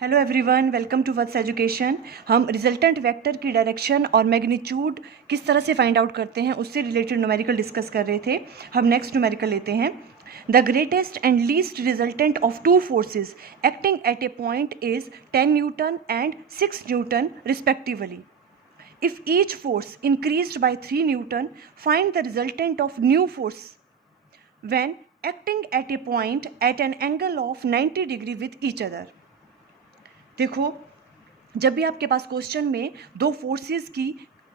Hello everyone, welcome to Vats education. हम resultant vector की direction और मैग्नीट्यूड किस तरह से फाइंड आउट करते हैं उससे रिलेटेड न्यूमेरिकल डिस्कस कर रहे थे। हम नेक्स्ट न्यूमेरिकल लेते हैं। The greatest and least resultant of two forces acting at a point is 10 Newton and 6 Newton respectively. If each force increased by 3 Newton, find the resultant of new force when acting at a point at an angle of 90 degree with each other. देखो, जब भी आपके पास question में दो forces की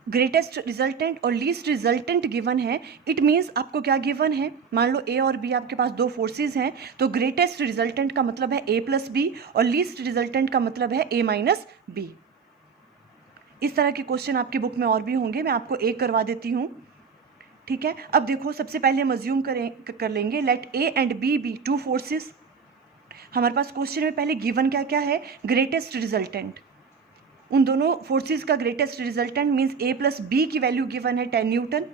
greatest resultant और least resultant given है, it means आपको क्या गिवन है। मान लो ए और बी आपके पास दो फोर्सेस हैं, तो ग्रेटेस्ट रिजल्टेंट का मतलब है ए प्लस बी और लीस्ट रिजल्टेंट का मतलब है ए माइनस बी। इस तरह के क्वेश्चन आपकी बुक में और भी होंगे, मैं आपको एक करवा देती हूँ। ठीक है, अब देखो, सबसे पहले हम अज्यूम कर लेंगे let A and B be two forces. हमारे पास क्वेश्चन में पहले गिवन क्या क्या है, ग्रेटेस्ट रिजल्टेंट। उन दोनों फोर्सेस का ग्रेटेस्ट रिजल्टेंट मींस ए प्लस बी की वैल्यू गिवन है 10 न्यूटन,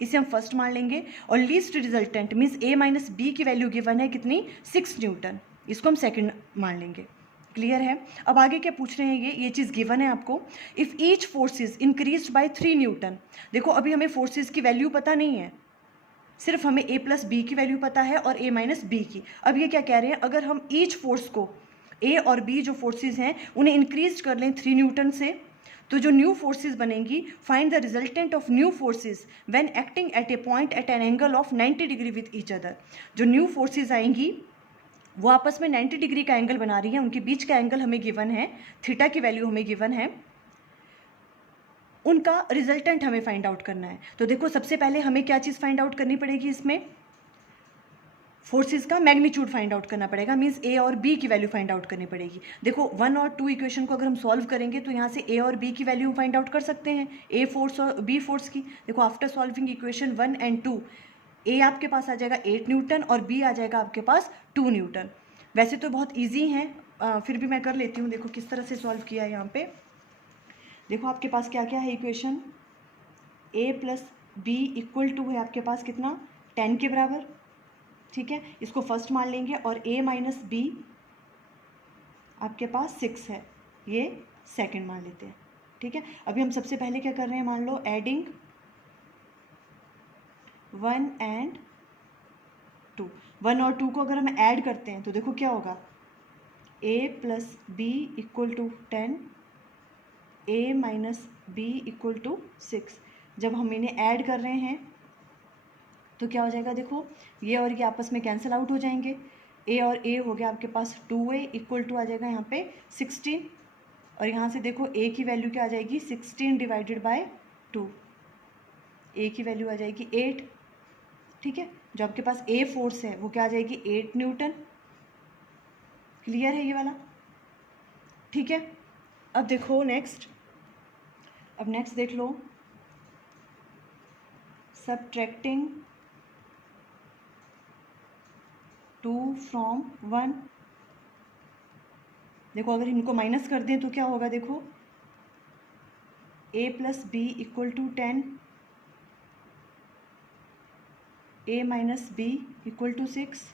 इसे हम फर्स्ट मान लेंगे। और लीस्ट रिजल्टेंट मींस ए माइनस बी की वैल्यू गिवन है कितनी, 6 न्यूटन, इसको हम सेकंड मान लेंगे। क्लियर है। अब आगे क्या पूछ रहे हैं, ये चीज़ गिवन है आपको। If each forces increase by 3 Newton. देखो, अभी हमें फोर्सेज की वैल्यू पता नहीं है, सिर्फ हमें ए प्लस बी की वैल्यू पता है और ए माइनस बी की। अब ये क्या कह रहे हैं, अगर हम ईच फोर्स को, ए और बी जो फोर्सेस हैं उन्हें इंक्रीज कर लें 3 न्यूटन से, तो जो न्यू फोर्सेस बनेंगी, find the resultant of new forces when acting at a point at an angle of 90 degree with each other. जो न्यू फोर्सेस आएंगी वो आपस में 90 डिग्री का एंगल बना रही हैं, उनके बीच का एंगल हमें गिवन है, थीटा की वैल्यू हमें गिवन है, उनका रिजल्टेंट हमें फाइंड आउट करना है। तो देखो, सबसे पहले हमें क्या चीज़ फाइंड आउट करनी पड़ेगी, इसमें फोर्सेस का मैग्नीट्यूड फाइंड आउट करना पड़ेगा, मींस ए और बी की वैल्यू फाइंड आउट करनी पड़ेगी। देखो, 1 और 2 इक्वेशन को अगर हम सॉल्व करेंगे तो यहाँ से ए और बी की वैल्यू फाइंड आउट कर सकते हैं, ए फोर्स और बी फोर्स की। देखो, आफ्टर सॉल्विंग इक्वेशन 1 एंड 2, ए आपके पास आ जाएगा 8 न्यूटन और बी आ जाएगा आपके पास 2 न्यूटन। वैसे तो बहुत ईजी हैं, फिर भी मैं कर लेती हूँ। देखो किस तरह से सॉल्व किया है यहाँ पे। देखो, आपके पास क्या क्या है equation, A plus B equal to है आपके पास कितना, 10 के बराबर। ठीक है, इसको फर्स्ट मान लेंगे और ए माइनस बी आपके पास 6 है, ये सेकंड मान लेते हैं। ठीक है, अभी हम सबसे पहले क्या कर रहे हैं, मान लो एडिंग 1 एंड 2। 1 और 2 को अगर हम ऐड करते हैं तो देखो क्या होगा, a plus B equal to 10, A minus B equal to 6। जब हम इन्हें ऐड कर रहे हैं तो क्या हो जाएगा, देखो ये और ये आपस में कैंसिल आउट हो जाएंगे। ए और ए हो गया आपके पास 2a इक्वल टू आ जाएगा यहाँ पे 16, और यहाँ से देखो ए की वैल्यू क्या आ जाएगी, 16 डिवाइडेड बाय 2, ए की वैल्यू आ जाएगी 8। ठीक है, जो आपके पास ए फोर्स है वो क्या आ जाएगी, 8 न्यूटन। क्लियर है ये वाला। ठीक है, अब देखो नेक्स्ट, अब नेक्स्ट देख लो, सबट्रैक्टिंग 2 फ्रॉम 1। देखो, अगर इनको माइनस कर दें तो क्या होगा, देखो A plus B equal to 10, A minus B equal to 6।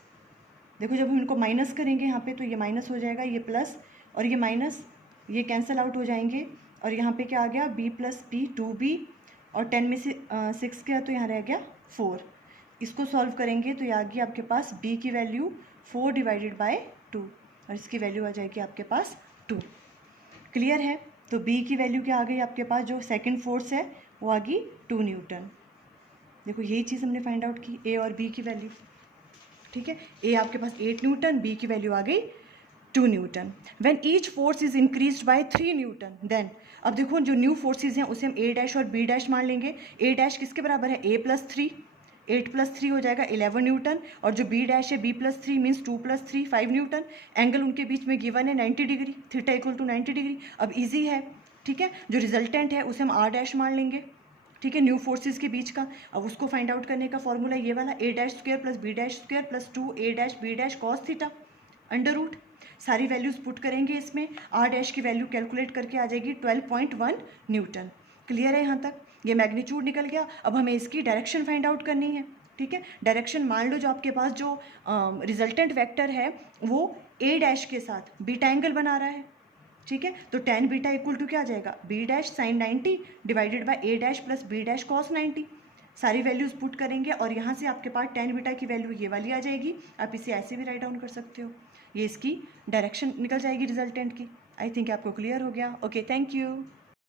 देखो, जब हम इनको माइनस करेंगे यहाँ पे तो ये माइनस हो जाएगा, ये प्लस और ये माइनस, ये कैंसिल आउट हो जाएंगे। और यहाँ पे क्या आ गया, b प्लस बी 2b, और 10 में से 6 गया तो यहाँ रह गया 4। इसको सॉल्व करेंगे तो ये आ गया आपके पास b की वैल्यू 4 डिवाइडेड बाय 2, और इसकी वैल्यू आ जाएगी आपके पास 2। क्लियर है। तो b की वैल्यू क्या आ गई आपके पास, जो सेकेंड फोर्स है वो आ गई 2 न्यूटन। देखो, यही चीज़ हमने फाइंड आउट की, ए और बी की वैल्यू। ठीक है, ए आपके पास 8 न्यूटन, बी की वैल्यू आ गई 2 newton. When each force is increased by 3 newton then. अब देखो, जो न्यू फोर्सेज हैं उसे हम ए डैश और बी डैश मान लेंगे। ए डैश किसके बराबर है, ए प्लस 3, 8 प्लस 3 हो जाएगा 11 न्यूटन, और जो बी डैश है बी प्लस 3 मीन्स 2 प्लस 3 5 न्यूटन। एंगल उनके बीच में गिवन है 90 degree, theta equal to 90 degree. अब ईजी है। ठीक है, जो रिजल्टेंट है उसे हम आर डैश मान लेंगे। ठीक है, न्यू फोर्सेस के बीच का। अब उसको फाइंड आउट करने का फॉर्मूला ये वाला, A dash square plus B dash square plus 2 A dash B dash cos theta under root. सारी वैल्यूज़ पुट करेंगे इसमें, आर डैश की वैल्यू कैलकुलेट करके आ जाएगी 12.1 न्यूटन। क्लियर है यहाँ तक, ये मैग्नीट्यूड निकल गया। अब हमें इसकी डायरेक्शन फाइंड आउट करनी है। ठीक है। डायरेक्शन मान लो जो आपके पास जो रिजल्टेंट वेक्टर है वो ए डैश के साथ बीटा एंगल बना रहा है, ठीक है। तो tan बीटा इक्वल टू क्या आ जाएगा, B dash sine 90 divided by A dash plus B dash cos 90। सारी वैल्यूज पुट करेंगे और यहाँ से आपके पास tan बीटा की वैल्यू ये वाली आ जाएगी। आप इसे ऐसे भी राइट डाउन कर सकते हो, ये इसकी डायरेक्शन निकल जाएगी रिजल्टेंट की। आई थिंक आपको क्लियर हो गया। Okay, thank you.